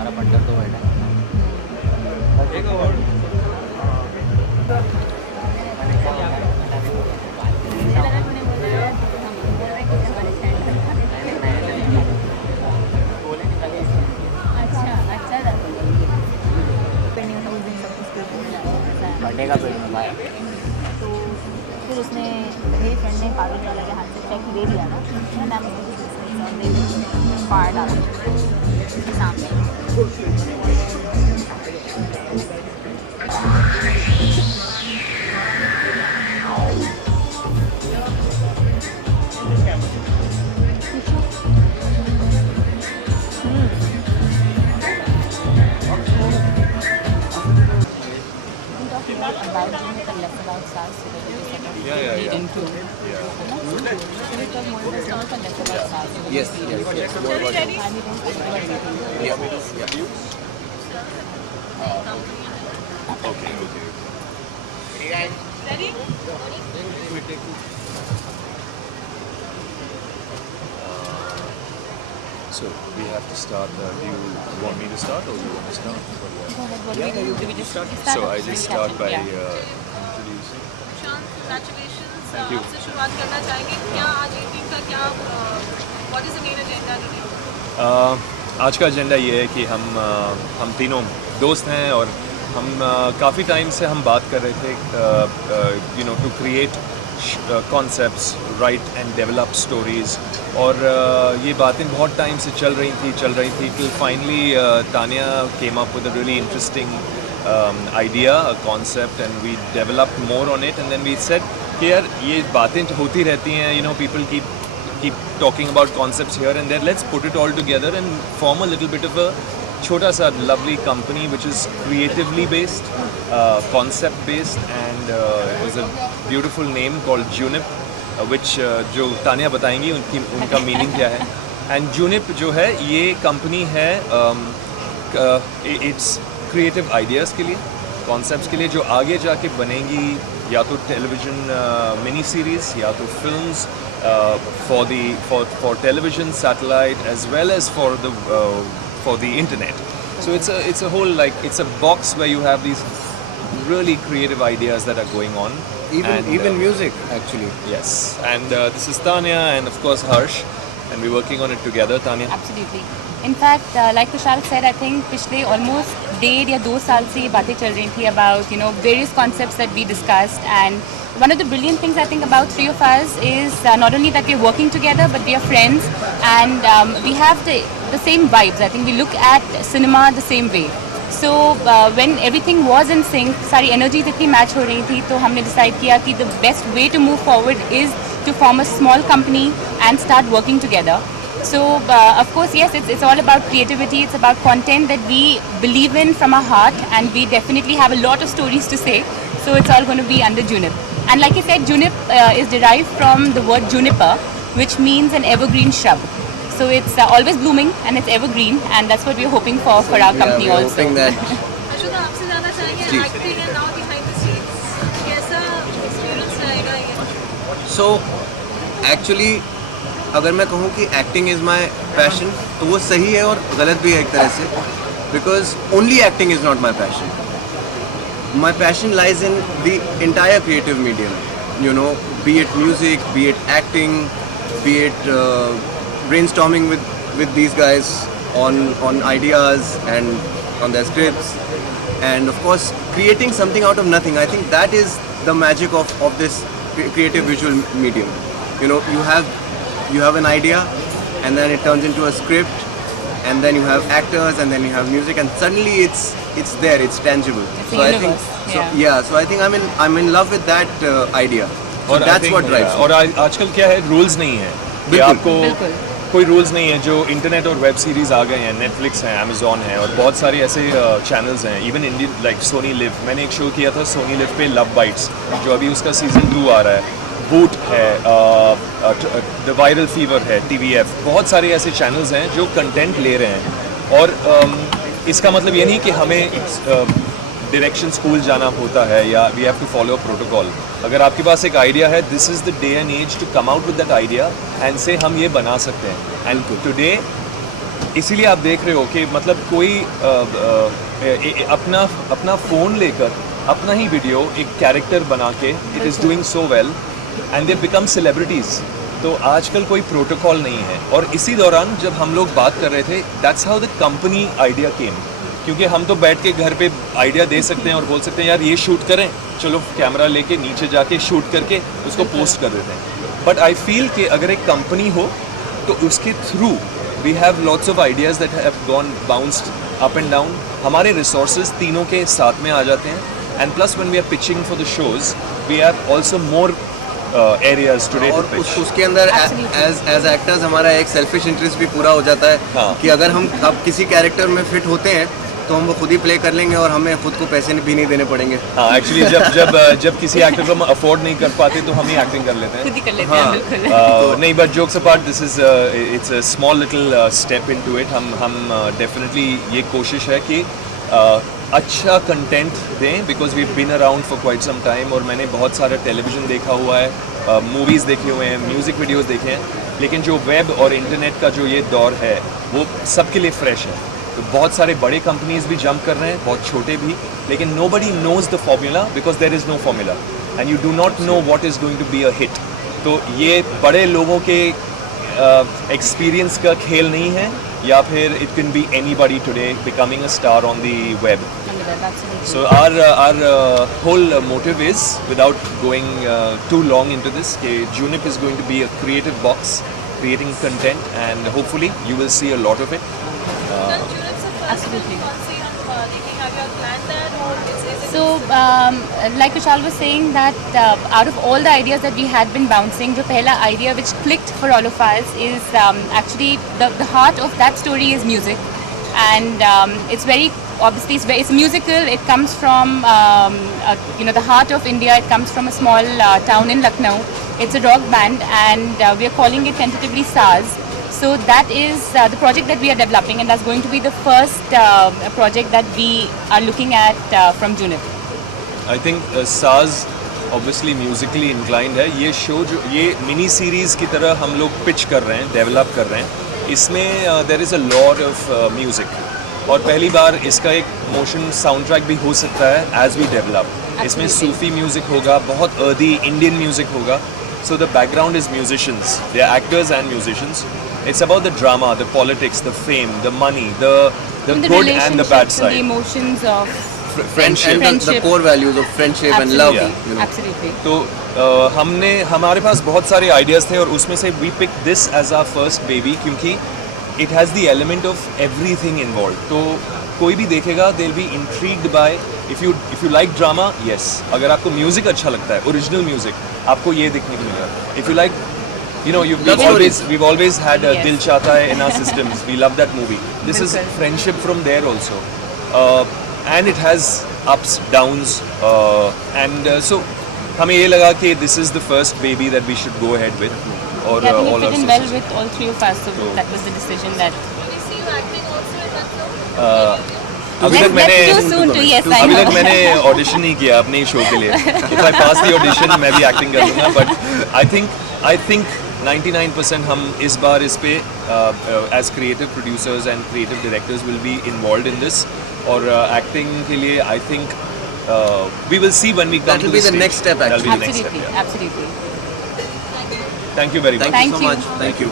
हमारा बंडल तो बैठा है। मुझे लगा तूने बोला हम बोल रहे कि हमारे स्टैंड अच्छा अच्छा था पेंडिंग होता उस दिन सब कुछ पेंडिंग में जाता है, ऐसा है। बर्थडे का पेड़ में भाई। तो फिर उसने मेरी फ्रेंड ने कागज वाला के हाथ से चेक दे दिया था, मैम उसको फाड़ डाला सामने। Talking about Junior and less about stars, so that we sort of lead into, Can we talk more about stars and less about stars? So that Yes, we yes, yes. More about it. and we don't speak about anything. Yeah, yeah. Okay, okay. So we have to start. Do you want me to start or do you want to start? So like what do we do? Do we just start So off I with just recap? start by Yeah. introducing. शांत congratulations Thank you. आपसे शुरुआत करना चाहेंगे क्या आज मीटिंग का क्या what is the main agenda today आज का एजेंडा ये है कि हम तीनों दोस्त हैं और हम काफ़ी टाइम से हम बात कर रहे थे to create concepts right and develop stories और ये बातें बहुत टाइम से चल रही थी till finally Tania came up with a really interesting idea, a concept, and we developed more on it, and then we said कि यार ये बातें होती रहती हैं, people keep talking about concepts here and there, let's put it all together and form a little bit of a छोटा सा lovely company which is creatively based, concept based, and it was a beautiful name called Junip, which जो तानिया बताएंगी उनका मीनिंग क्या है। And Junip जो है ये कंपनी है इट्स क्रिएटिव आइडियाज़ के लिए, कॉन्सेप्ट्स के लिए जो आगे जाके बनेंगी या तो टेलीविज़न मिनी सीरीज़ या तो films for television satellite as well as for the internet. So it's a whole, like, it's a box where you have these really creative ideas that are going on. Even music actually. Yes, and this is Tanya and of course Harsh, and we're working on it together. Tanya. Absolutely. In fact, like Tushar said, I think पिछले almost 1.5 या 2 साल से ये बातें चल रही थी about various concepts that we discussed, and one of the brilliant things I think about three of us is not only that we're working together, but we are friends, and we have the same vibes. I think we look at cinema the same way. So when everything was in sync, सारी energies इतनी match हो रही थी, तो हमने decide किया कि the best way to move forward is to form a small company and start working together. So of course, yes, it's all about creativity. It's about content that we believe in from our heart, and we definitely have a lot of stories to say. So it's all going to be under Junip. And like I said, Junip is derived from the word juniper, which means an evergreen shrub. So it's always blooming and it's evergreen, and that's what we're hoping for our company we're also. hoping that Ashok आपसे जानना चाहेंगे acting and now behind the scenes कैसा एक्सपीरियंस रहेगा ये so actually अगर मैं कहूँ कि एक्टिंग इज़ माई पैशन तो वो सही है और गलत भी है एक तरह से, because only acting is not my passion. My passion lies in the entire creative medium, be it music, be it acting, be it brainstorming with these guys on ideas and on their scripts, and of course creating something out of nothing. I think that is the magic of this creative visual medium. You have an idea, and then it turns into a script, and then you have actors, and then you have music, and suddenly it's there, it's tangible. It's a So I universe, think so I think I'm in love with that idea. So और I that's think, what drives me. और आजकल क्या है, रूल्स नहीं है कि बिल्कुल, आपको बिल्कुल। कोई रूल्स नहीं है। जो इंटरनेट और वेब सीरीज़ आ गए हैं, नेटफ्लिक्स है, अमेजोन है, और बहुत सारे ऐसे चैनल्स हैं, even Indian like Sony live. मैंने एक शो किया था सोनी लिव पे, लव बाइट्स, जो अभी उसका सीज़न 2 आ रहा है। बूट है, द वायरल फीवर है, TVF, बहुत सारे ऐसे चैनल्स हैं जो कंटेंट ले रहे हैं। और इसका मतलब ये नहीं कि हमें डायरेक्शन स्कूल जाना होता है या we have to follow a protocol. अगर आपके पास एक आइडिया है, this is the day and as to come out with that idea and से हम ये बना सकते हैं। एंड टुडे इसीलिए आप देख रहे हो कि मतलब कोई अपना फ़ोन लेकर अपना ही वीडियो एक कैरेक्टर बना के it is doing so well and they become celebrities. तो आजकल कोई प्रोटोकॉल नहीं है। और इसी दौरान जब हम लोग बात कर रहे थे, that's how the company idea came. क्योंकि हम तो बैठ के घर पे आइडिया दे सकते हैं और बोल सकते हैं यार ये शूट करें, चलो कैमरा लेके नीचे जाके शूट करके उसको पोस्ट कर देते हैं। बट आई फील कि अगर एक कंपनी हो तो उसके through we have lots of ideas that have gone bounced up and down. हमारे रिसोर्सेज तीनों के साथ में आ जाते हैं and plus when we are pitching for the shows we have also more areas today to pitch. उसके अंदर Absolutely. एज एक्टर्स हमारा एक सेल्फिश इंटरेस्ट भी पूरा हो जाता है हाँ. कि अगर हम अब किसी कैरेक्टर में फिट होते हैं तो हम वो खुद ही प्ले कर लेंगे और हमें खुद को पैसे भी नहीं देने पड़ेंगे। हाँ, एक्चुअली जब किसी एक्टर को हम अफोर्ड नहीं कर पाते तो हम ही एक्टिंग कर लेते हैं। खुद ही कर लेते हैं, हाँ। बिल्कुल। नहीं, but jokes apart, this is it's a small little step into it. हम डेफिनेटली ये कोशिश है कि अच्छा कंटेंट दें because we been around for quite some time. और मैंने बहुत सारा टेलीविज़न देखा हुआ है, मूवीज़ देखे हुए हैं, म्यूज़िक वीडियोज़ देखे हैं, लेकिन जो वेब और इंटरनेट का जो ये दौर है वो सबके लिए फ्रेश है। तो बहुत सारे बड़े कंपनीज भी जंप कर रहे हैं, बहुत छोटे भी, लेकिन nobody knows the formula because there is no formula and you do not know what is going to be a hit। तो ये बड़े लोगों के एक्सपीरियंस का खेल नहीं है, या फिर it can be anybody today becoming a star on the web। Absolutely. So our whole motive is, without going too long into this, that Junip is going to be a creative box, creating content, and hopefully you will see a lot of it। Absolutely. Have you planned that or is it? So, like Kushal was saying, that out of all the ideas that we had been bouncing, the pehla idea which clicked for all of us is actually the heart of that story is music, and it's very obviously it's musical. It comes from the heart of India. It comes from a small town in Lucknow. It's a rock band, and we are calling it tentatively SARS. So that is the project that we are developing, and that's going to be the first project that we are looking at from Junip. I think SARS obviously musically inclined है। ये शो जो ये mini series की तरह हम लोग पिच कर रहे हैं, डेवलप कर रहे हैं। इसमें there is a lot of music, और पहली बार इसका एक मोशन साउंड ट्रैक भी हो सकता है as we develop। इसमें सूफी म्यूज़िक होगा, बहुत अर्दी इंडियन म्यूज़िक होगा। So the background is musicians, they are actors and musicians। It's about the drama, the politics, the fame, the money, the And good and the bad relationships and side, the emotions of friendship। And the Friendship. core values of friendship and love, absolutely, you know. absolutely. तो हमारे पास बहुत सारे आइडियाज़ थे, और उसमें से we pick this as our first baby, क्योंकि it has the element of everything involve. तो कोई भी देखेगा they will be intrigued by, if you like drama, yes. अगर आपको म्यूज़िक अच्छा लगता है, ओरिजिनल म्यूज़िक, आपको ये देखने को मिलेगा। If you like, you know, we've always had Yes. Dil Chahta Hai in our systems। We love that movie। This is Bilkul. friendship from there also, and it has ups, downs, and so हमें ये लगा कि this is the first baby that we should go ahead with, or Yeah, I think all it our fit in well sisters। with all three of us, so So- that was the decision that. Will we see you acting also in that show? अभी तक मैंने Let's too soon to yes, I अभी know. तक मैंने ऑडिशन नहीं किया अपने शो के लिए। If I pass the audition मैं भी एक्टिंग कर लूँगा, but I think 99% हम इस बार इस पे as creative producers and creative directors will be involved in this। और एक्टिंग के लिए I think we will see when we come That will to be the stage। next step, That will be the next Absolutely, step, yeah। absolutely. Thank you very much। Thank you Thank so you. much. Thank you.